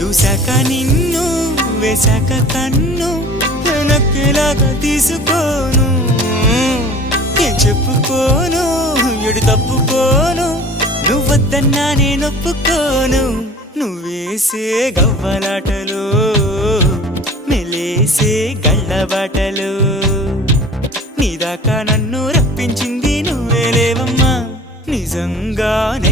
చూశాక నిన్ను వేశాక కన్ను నక్కేలాగా తీసుకోను ఏం చెప్పుకోను ఎడు తప్పుకోను నువ్వద్దన్నా నేనొప్పుకోను నువ్వేసే గవ్వలాటలు మెలేసే గళ్ళబాటలు నీదాకా నన్ను రప్పించింది నువ్వేలేవమ్మా నిజంగానే